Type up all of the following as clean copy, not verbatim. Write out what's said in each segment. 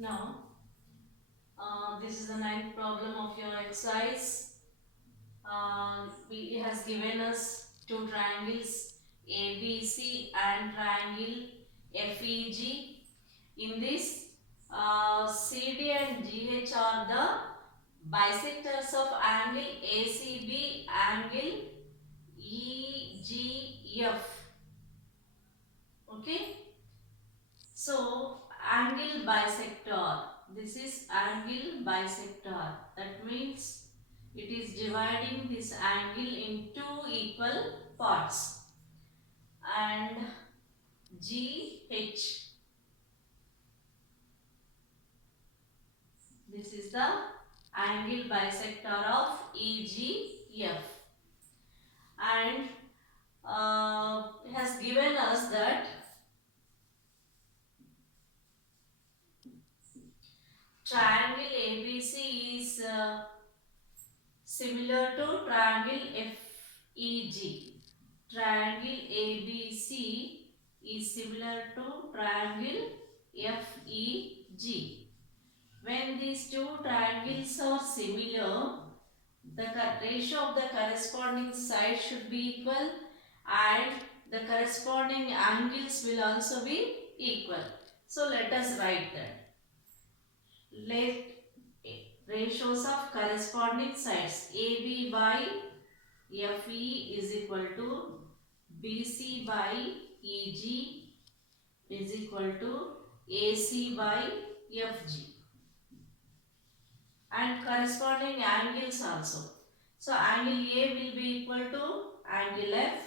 Now, this is the ninth problem of your exercise. It has given us two triangles ABC and triangle FEG. In this, CD and GH are the bisectors of angle ACB, angle EGF. Okay. So, angle bisector. This is angle bisector. That means it is dividing this angle in two equal parts. And GH. This is the angle bisector of EGF. And it has given us that triangle ABC is similar to triangle FEG. Triangle ABC is similar to triangle FEG. When these two triangles are similar, the ratio of the corresponding sides should be equal and the corresponding angles will also be equal. So let us write that. Let ratios of corresponding sides AB by FE is equal to BC by EG is equal to AC by FG, and corresponding angles also. So angle A will be equal to angle F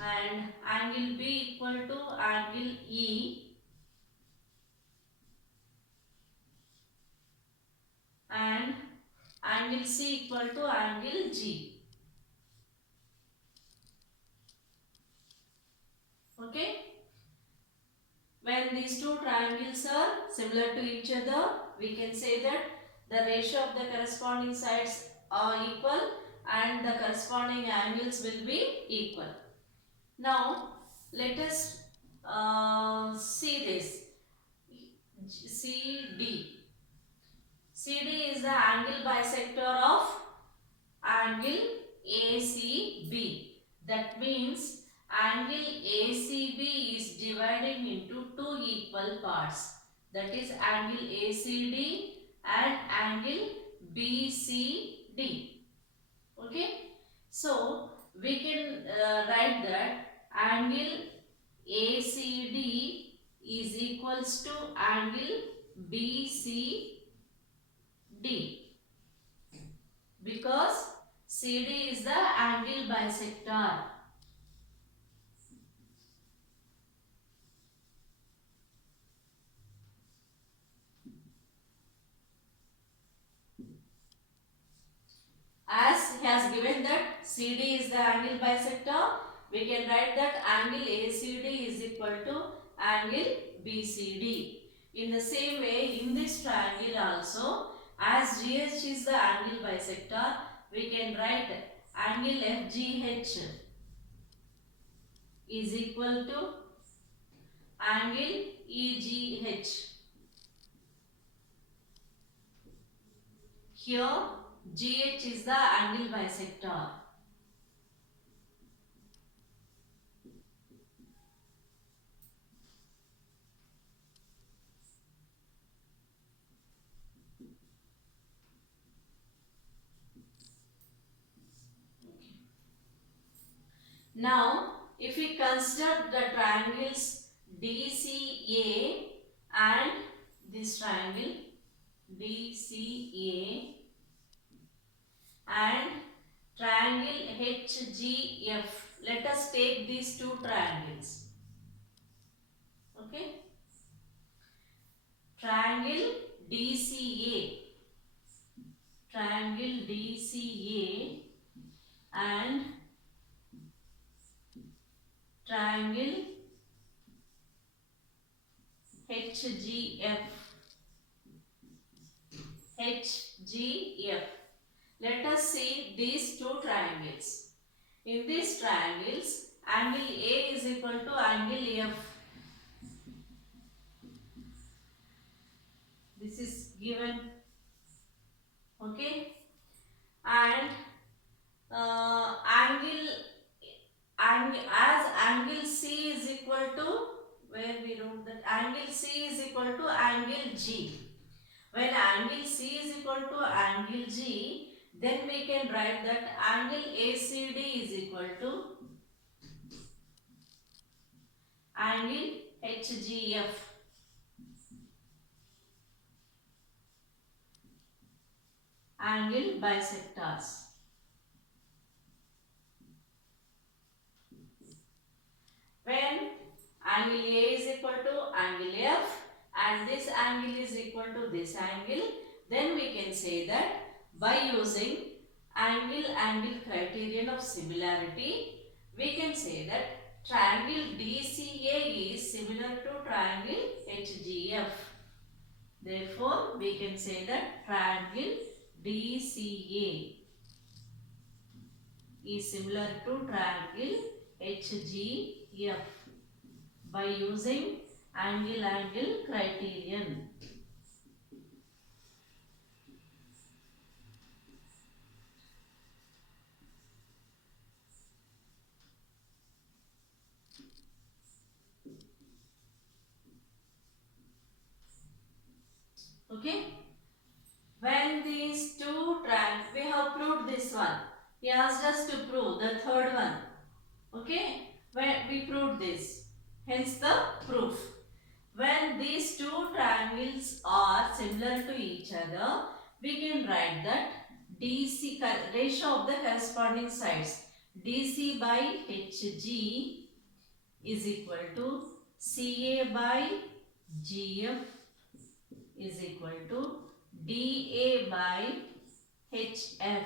and angle B equal to angle E and angle C equal to angle G. Okay. When these two triangles are similar to each other, we can say that the ratio of the corresponding sides are equal and the corresponding angles will be equal. Now, let us see this. CD. CD is the angle bisector of angle ACB. That means angle ACB is dividing into two equal parts. That is angle ACD and angle BCD. Okay. So, we can write that angle ACD is equals to angle BCD because CD is the angle bisector. As he has given that CD is the angle bisector, we can write that angle ACD is equal to angle BCD. In the same way, in this triangle also, as GH is the angle bisector, we can write angle FGH is equal to angle EGH. Here GH is the angle bisector. Now, if we consider the triangles DCA and this triangle DCA and triangle HGF, let us take these two triangles. Okay. Triangle DCA, triangle DCA and triangle HGF. HGF. Let us see these two triangles. In these triangles, angle A is equal to angle F. This is given. Okay. And angle, as angle C is equal to, where we wrote that angle C is equal to angle G. When angle C is equal to angle G, then we can write that angle ACD is equal to angle HGF. Angle bisectors. When angle A is equal to angle F and this angle is equal to this angle, then we can say that by using angle criterion of similarity, we can say that triangle DCA is similar to triangle HGF. Therefore, we can say that triangle DCA is similar to triangle HGF by using angle criterion. Okay. When these two triangles, we have proved this one. He asked us to prove the third one. Okay. When we proved this. Hence the proof. When these two triangles are similar to each other, we can write that DC ratio of the corresponding sides. DC by HG is equal to CA by GF is equal to DA by HF.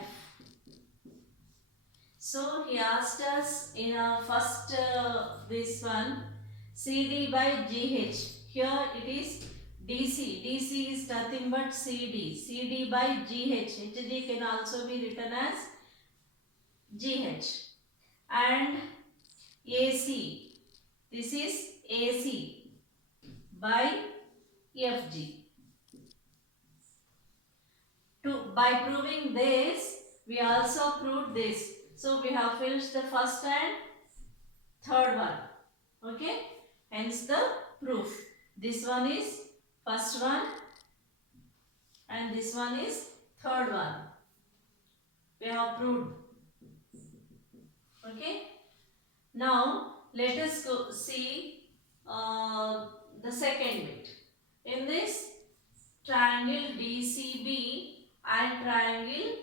So he asked us in our first this one CD by GH. Here it is DC. DC is nothing but CD. CD by GH. HG can also be written as GH. And AC. This is AC by FG. By proving this, we also proved this. So we have finished the first and third one. Okay. Hence the proof. This one is first one and this one is third one. We have proved. Okay. Now let us go see the second bit. In this triangle DCB and triangle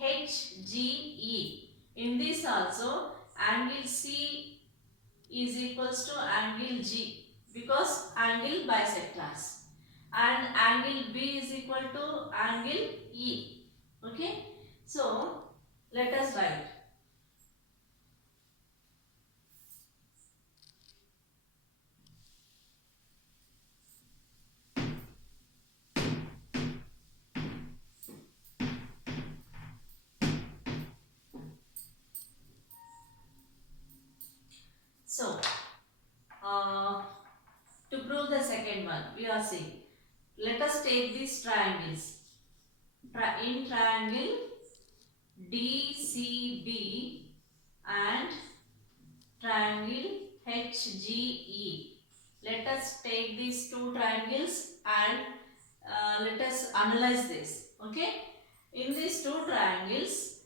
HGE. In this also angle C is equals to angle G because angle bisectors, and angle B is equal to angle E. Okay. So let us write. So to prove the second one, we are saying, let us take these triangles. In triangle DCB and triangle HGE. Let us take these two triangles and let us analyze this. Okay. In these two triangles,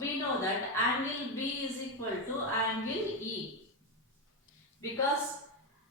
we know that angle B is equal to angle E. Because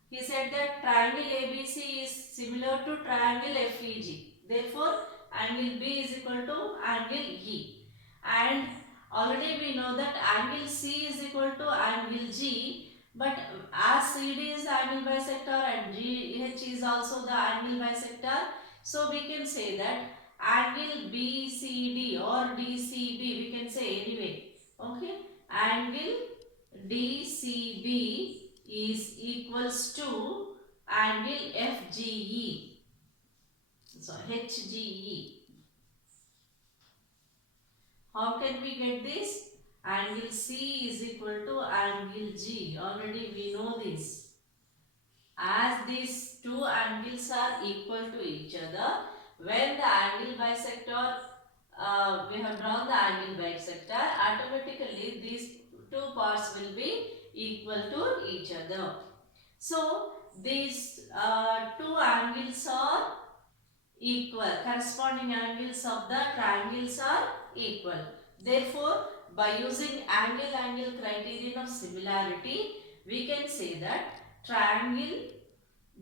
he said that triangle ABC is similar to triangle FEG. Therefore, angle B is equal to angle E. And already we know that angle C is equal to angle G. But as CD is the angle bisector and GH is also the angle bisector, so we can say that angle BCD or DCB, we can say anyway. Okay, angle DCB is equals to angle FGE. So HGE. How can we get this? Angle C is equal to angle G. Already we know this. As these two angles are equal to each other, when the angle bisector, we have drawn the angle bisector, automatically these two parts will be equal to each other. So these two angles are equal, corresponding angles of the triangles are equal. Therefore, by using angle criterion of similarity, we can say that triangle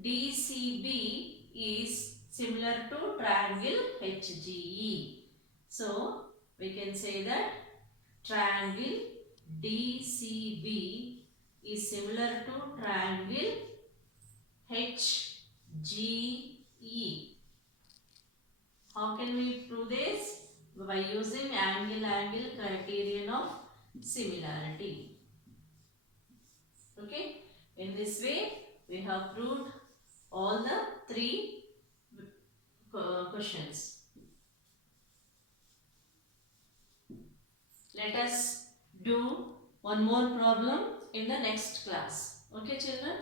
DCB is similar to triangle HGE. So, we can say that triangle DCB is similar to triangle HGE. How can we prove this? By using angle criterion of similarity. Okay. In this way, we have proved all the three questions. Let us do one more problem in the next class. Okay, children?